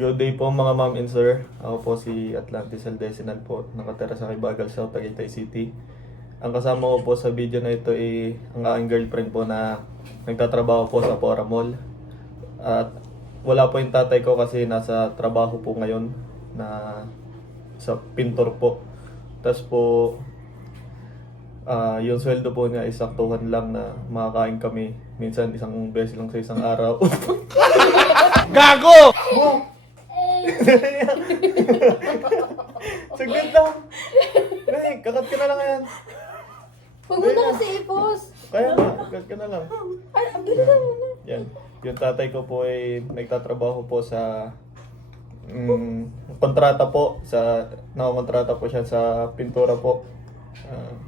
Good day po mga ma'am and sir. Ako po si Atlantis Aldesinal po. Nakatira sa Kibagal South, Tagaytay City. Ang kasama ko po sa video na ito ay ang aking girlfriend po na nagtatrabaho po sa Pora Mall. At wala po yung tatay ko kasi nasa trabaho po ngayon na sa pintor po. Tapos po yung sweldo po niya isaktuhan lang na makakain kami. Minsan isang beses lang sa isang araw. Gago! Saglit lang. Hey, kakat ka na lang yan. Huwag mo na kasi ipos. Kaya na, kakat ka na lang. Ay, ang bilis na muna. Yan. Yung tatay ko po ay nagtatrabaho po sa kontrata po. Nakakontrata po siya sa pintura po.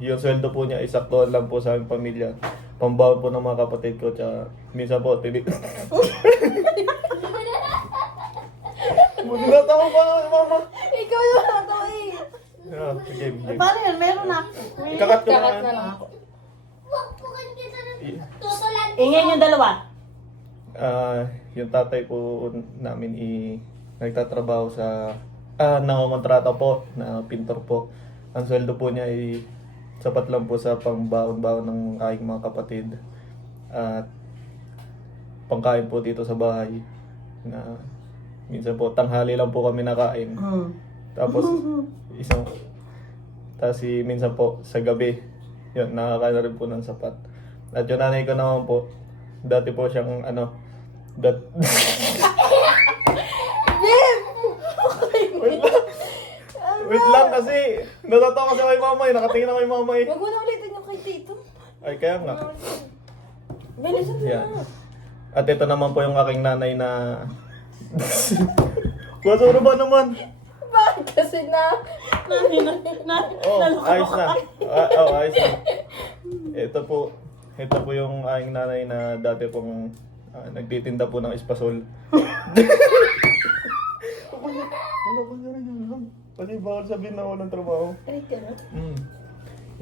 Yung sweldo po niya isaktuhan lang po sa aming pamilya. Pambaon po ng mga kapatid ko. Tsaka minsan po, Natawa pa naman, mama. Ikaw yung ito eh. Game. Paano yun? Meron na. Kakat ka Kakat na na lang. Ingay yung dalawa. Yung tatay po namin nagtatrabaho sa nangongontrata po na pintor po. Ang sweldo po niya ay sapat lang po sa pangbaon-baon ng aking mga kapatid. At pangkain po dito sa bahay na minsan po tanghali lang po kami nakain. Tapos minsan po sa gabi yun, nakakain na rin po ng sapat. At yung nanay ko naman po, dati po siyang Wait lang kasi natatawa kasi kay mama eh, nakatingin na kay mama eh. Huwag mo na ulitin yung kay Tito. Ay kaya nga. Bilisan mo Yan. na. At ito naman po yung aking nanay na Basura ba naman? Bakit kasi Oh, ayos na. Ayos na. Ito po yung aking nanay na dati pong nagtitinda po ng espasol. Wala ko na rin yun. Kasi bawal sabihin na walang trabaho. Ay, gano'n.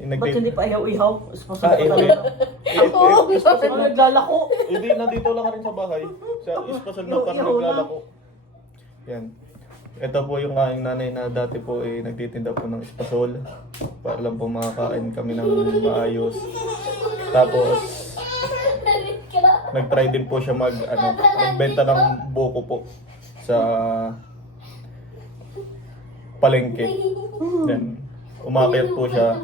Ba't hindi pa ihaw-ihaw? Hindi. Oo, Naglalako. Hindi, nandito lang rin sa bahay. Sa espasol na parang naglalako. Yan. Ito po yung aking nanay na dati po nagtitinda po ng espasol. Para lang po makakain kami ng maayos. Tapos, nag-try din po siya magbenta ng buko po sa palengke. Then, umakyat po siya.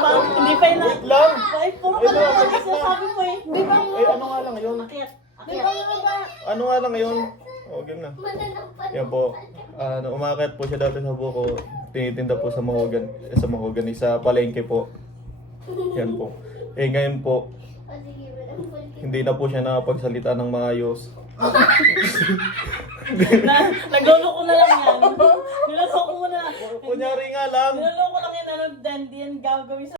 Parang hindi pa yun na. lang! Ay, puro ka na lang sinasabi mo eh. Di ba? Ano nga lang yun? Akyat. Di ba nga ba? Ano nga lang yun? O, ganun na. Yan po. Umakyat po siya dati sa buko. Tinitinda po sa mahogany, sa palengke po. Yan po. Ngayon po, hindi na po siya nakapagsalita ng maayos. Nagloloko na lang yan. Niloloko mo na. Kunyari nga lang. Niloloko lang yan. Ano, dan, di yan gagawin sa...